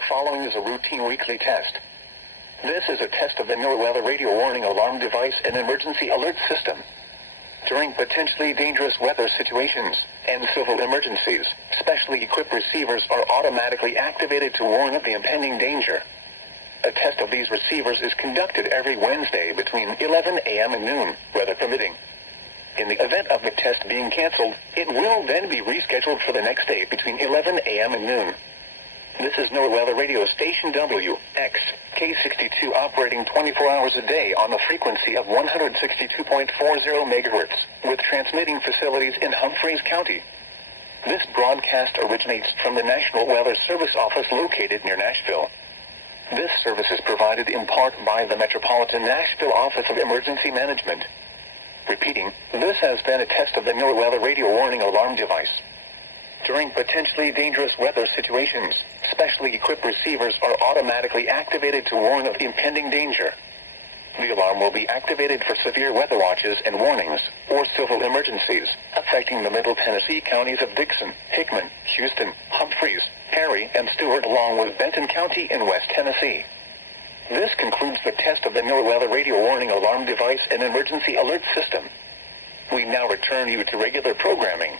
The following is a routine weekly test. This is a test of the NOAA radio warning alarm device and emergency alert system. During potentially dangerous weather situations and civil emergencies, specially equipped receivers are automatically activated to warn of the impending danger. A test of these receivers is conducted every Wednesday between 11 a.m. and noon, weather permitting. In the event of the test being canceled, it will then be rescheduled for the next day between 11 a.m. and noon. This is NOAA radio station WXK62 operating 24 hours a day on a frequency of 162.40 megahertz, with transmitting facilities in Humphreys County. This broadcast originates from the National Weather Service Office located near Nashville. This service is provided in part by the Metropolitan Nashville Office of Emergency Management. Repeating, this has been a test of the NOAA radio warning alarm device. During potentially dangerous weather situations, specially equipped receivers are automatically activated to warn of impending danger. The alarm will be activated for severe weather watches and warnings, or civil emergencies, affecting the Middle Tennessee counties of Dixon, Hickman, Houston, Humphreys, Perry, and Stewart, along with Benton County in West Tennessee. This concludes the test of the NOAA radio warning alarm device and emergency alert system. We now return you to regular programming.